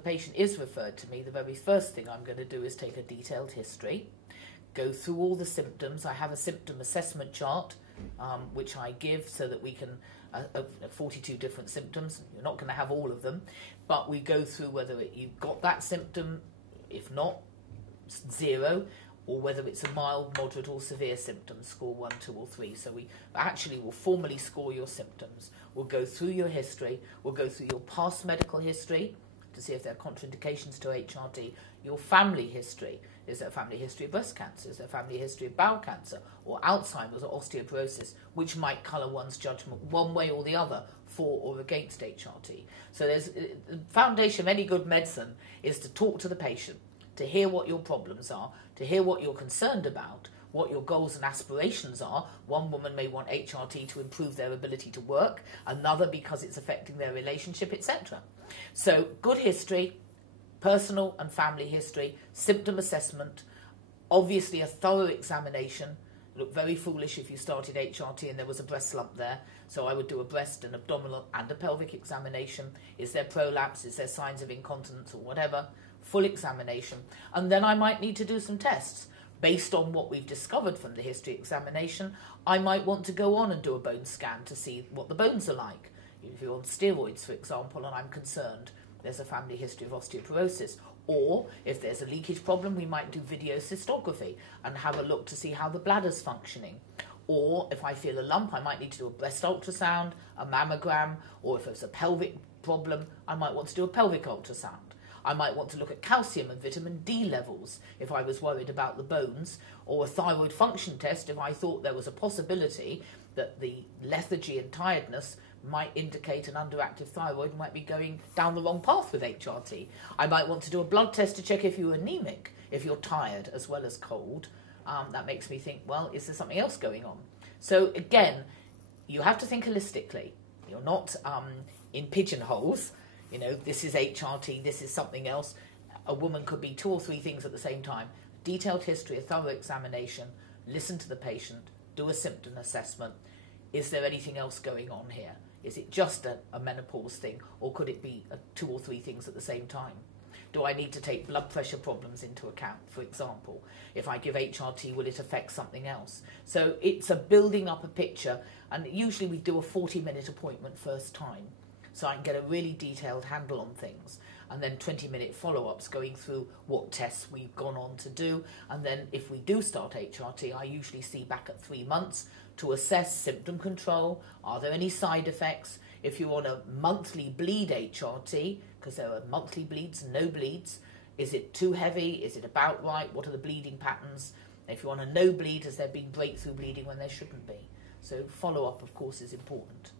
the patient is referred to me, the very first thing I'm going to do is take a detailed history, go through all the symptoms. I have a symptom assessment chart, which I give so that we can, 42 different symptoms. You're not going to have all of them, but we go through whether you've got that symptom, if not, 0, or whether it's a mild, moderate or severe symptom, score 1, 2 or 3. So we actually will formally score your symptoms. We'll go through your history, we'll go through your past medical history to see if there are contraindications to HRT, your family history. Is there a family history of breast cancer? Is there a family history of bowel cancer or Alzheimer's or osteoporosis, which might colour one's judgment one way or the other for or against HRT? So the foundation of any good medicine is to talk to the patient, to hear what your problems are, to hear what you're concerned about, what your goals and aspirations are. One woman may want HRT to improve their ability to work, another because it's affecting their relationship, etc. So good history, personal and family history, symptom assessment, obviously a thorough examination. Look very foolish if you started HRT and there was a breast lump there. So I would do a breast, an abdominal and a pelvic examination. Is there prolapse? Is there signs of incontinence or whatever? Full examination. And then I might need to do some tests. Based on what we've discovered from the history examination, I might want to go on and do a bone scan to see what the bones are like. If you're on steroids, for example, and I'm concerned there's a family history of osteoporosis, or if there's a leakage problem, we might do video cystography and have a look to see how the bladder's functioning. Or if I feel a lump, I might need to do a breast ultrasound, a mammogram, or if it's a pelvic problem, I might want to do a pelvic ultrasound. I might want to look at calcium and vitamin D levels if I was worried about the bones, or a thyroid function test if I thought there was a possibility that the lethargy and tiredness might indicate an underactive thyroid might be going down the wrong path with HRT. I might want to do a blood test to check if you're anemic, if you're tired as well as cold. That makes me think, well, is there something else going on? So again, you have to think holistically. You're not in pigeonholes. You know, this is HRT, this is something else. A woman could be 2 or 3 things at the same time. Detailed history, a thorough examination, listen to the patient, do a symptom assessment. Is there anything else going on here? Is it just a menopause thing, or could it be 2 or 3 things at the same time? Do I need to take blood pressure problems into account, for example? If I give HRT, will it affect something else? So it's a building up a picture, and usually we do a 40-minute appointment first time, so I can get a really detailed handle on things. And then 20-minute follow-ups going through what tests we've gone on to do. And then if we do start HRT, I usually see back at 3 months to assess symptom control. Are there any side effects? If you're on a monthly bleed HRT, because there are monthly bleeds and no bleeds, is it too heavy? Is it about right? What are the bleeding patterns? If you're on a no bleed, has there been breakthrough bleeding when there shouldn't be? So follow-up, of course, is important.